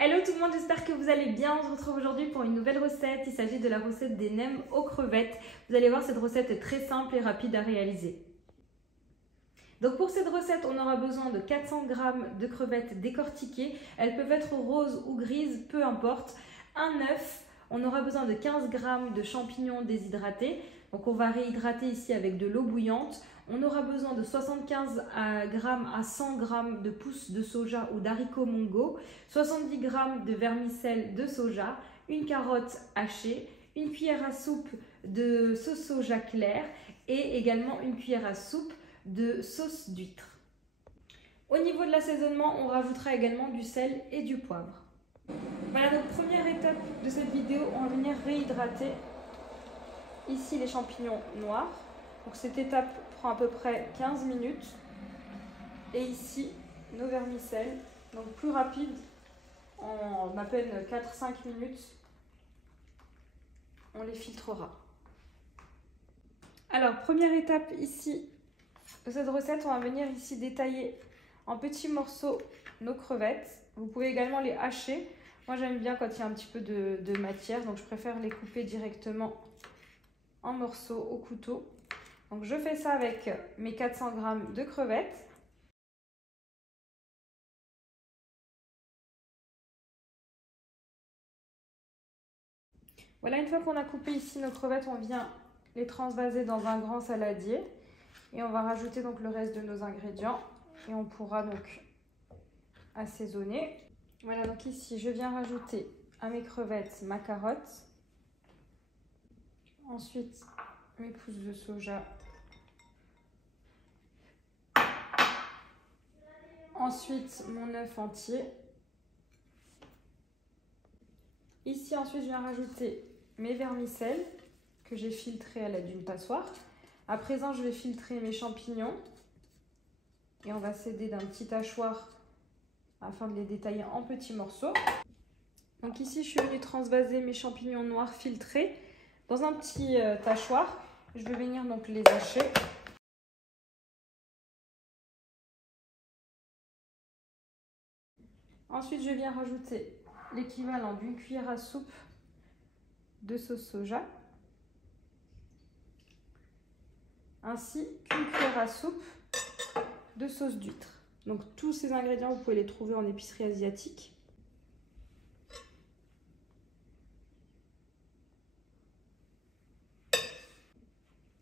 Hello tout le monde, j'espère que vous allez bien. On se retrouve aujourd'hui pour une nouvelle recette. Il s'agit de la recette des nems aux crevettes. Vous allez voir, cette recette est très simple et rapide à réaliser. Donc pour cette recette, on aura besoin de 400 g de crevettes décortiquées. Elles peuvent être roses ou grises, peu importe. Un œuf. On aura besoin de 15 g de champignons déshydratés. Donc on va réhydrater ici avec de l'eau bouillante. On aura besoin de 75 g à 100 g de pousses de soja ou d'haricots mongo, 70 g de vermicelle de soja, une carotte hachée, une cuillère à soupe de sauce soja claire et également une cuillère à soupe de sauce d'huître. Au niveau de l'assaisonnement, on rajoutera également du sel et du poivre. Voilà, donc première étape de cette vidéo, on va venir réhydrater ici les champignons noirs. Donc cette étape prend à peu près 15 minutes. Et ici, nos vermicelles, donc plus rapide, en à peine 4-5 minutes, on les filtrera. Alors, première étape ici de cette recette, on va venir ici détailler en petits morceaux nos crevettes. Vous pouvez également les hacher. Moi, j'aime bien quand il y a un petit peu de matière, donc je préfère les couper directement en morceaux au couteau. Donc je fais ça avec mes 400 g de crevettes. Voilà, une fois qu'on a coupé ici nos crevettes, on vient les transvaser dans un grand saladier. Et on va rajouter donc le reste de nos ingrédients. Et on pourra donc assaisonner. Voilà, donc ici je viens rajouter à mes crevettes ma carotte. Ensuite mes pousses de soja. Ensuite mon œuf entier. Ici ensuite je viens rajouter mes vermicelles que j'ai filtrées à l'aide d'une passoire. À présent je vais filtrer mes champignons. Et on va s'aider d'un petit hachoir afin de les détailler en petits morceaux. Donc ici je suis venue transvaser mes champignons noirs filtrés dans un petit hachoir. Je vais venir donc les hacher. Ensuite, je viens rajouter l'équivalent d'une cuillère à soupe de sauce soja, ainsi qu'une cuillère à soupe de sauce d'huître. Donc tous ces ingrédients, vous pouvez les trouver en épicerie asiatique.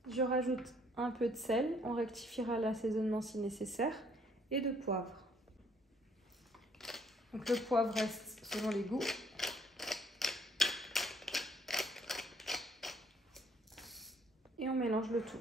Je rajoute un peu de sel, on rectifiera l'assaisonnement si nécessaire, et de poivre. Donc le poivre reste selon les goûts. Et on mélange le tout.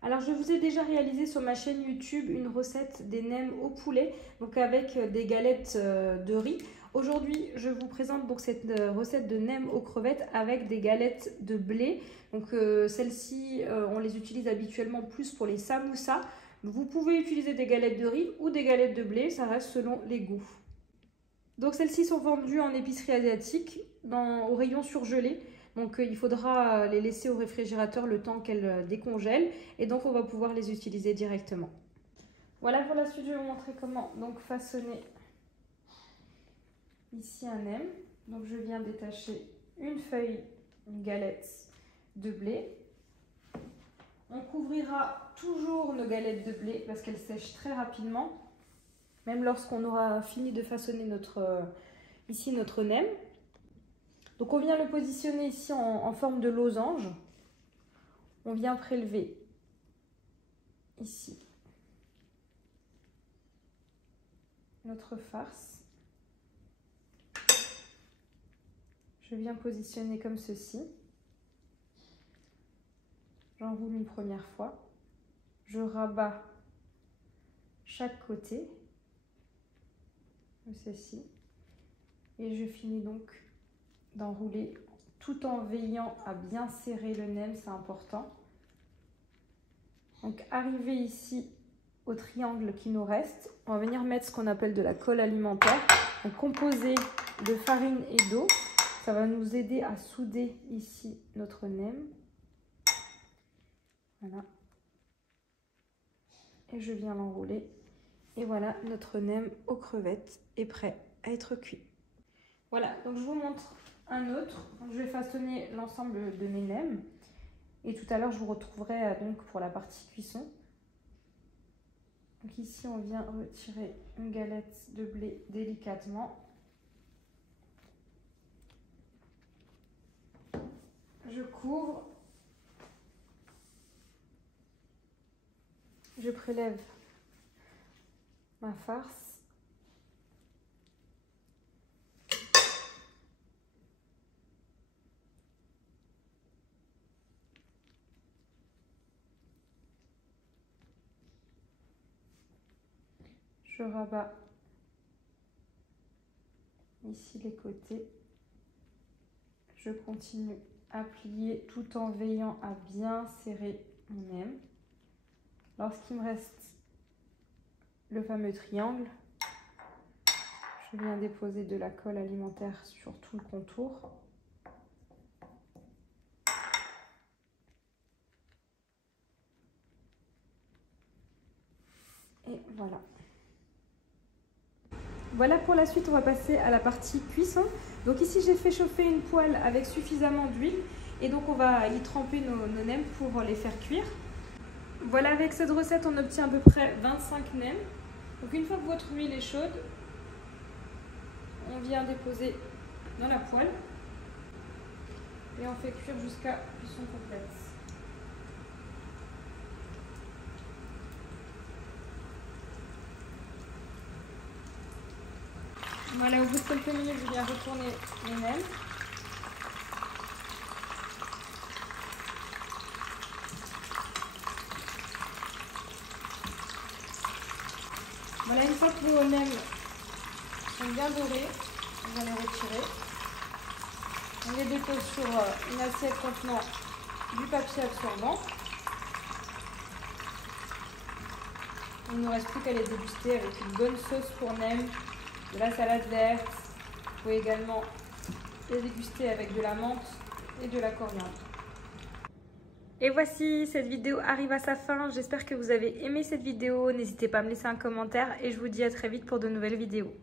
Alors je vous ai déjà réalisé sur ma chaîne YouTube une recette des nems au poulet, donc avec des galettes de riz. Aujourd'hui je vous présente donc cette recette de nems aux crevettes avec des galettes de blé. Donc celles-ci on les utilise habituellement plus pour les samoussas. Vous pouvez utiliser des galettes de riz ou des galettes de blé, ça reste selon les goûts. Donc celles-ci sont vendues en épicerie asiatique au rayon surgelé. Donc il faudra les laisser au réfrigérateur le temps qu'elles décongèlent et donc on va pouvoir les utiliser directement. Voilà, pour la suite je vais vous montrer comment donc façonner ici un nem. Donc je viens détacher une galette de blé. On couvrira toujours nos galettes de blé parce qu'elles sèchent très rapidement, même lorsqu'on aura fini de façonner notre nem. Donc on vient le positionner ici en forme de losange. On vient prélever ici notre farce. Je viens positionner comme ceci. J'enroule une première fois. Je rabats chaque côté, comme ceci. Et je finis donc d'enrouler tout en veillant à bien serrer le nem, c'est important. Donc arrivé ici au triangle qui nous reste, on va venir mettre ce qu'on appelle de la colle alimentaire, donc composée de farine et d'eau. Ça va nous aider à souder ici notre nem. Voilà. et je viens l'enrouler. Et voilà, notre nem aux crevettes est prêt à être cuit. Voilà, donc je vous montre un autre. Je vais façonner l'ensemble de mes nems. Et tout à l'heure, je vous retrouverai donc pour la partie cuisson. Donc ici, on vient retirer une galette de blé délicatement. Je couvre. Je prélève ma farce. Je rabats ici les côtés. Je continue à plier tout en veillant à bien serrer mon nem. Lorsqu'il me reste le fameux triangle, je viens déposer de la colle alimentaire sur tout le contour. Et voilà. Voilà pour la suite, on va passer à la partie cuisson. Donc ici j'ai fait chauffer une poêle avec suffisamment d'huile et donc on va y tremper nos nems pour les faire cuire. Voilà, avec cette recette on obtient à peu près 25 nems. Donc une fois que votre huile est chaude, on vient déposer dans la poêle et on fait cuire jusqu'à cuisson complète. Voilà, au bout de quelques minutes, je viens retourner les nems. Voilà, une fois que vos nems sont bien dorés, on va les retirer. On les dépose sur une assiette contenant du papier absorbant. Il ne nous reste plus qu'à les déguster avec une bonne sauce pour nems, de la salade verte. Vous pouvez également les déguster avec de la menthe et de la coriandre. Et voici, cette vidéo arrive à sa fin. J'espère que vous avez aimé cette vidéo. N'hésitez pas à me laisser un commentaire et je vous dis à très vite pour de nouvelles vidéos.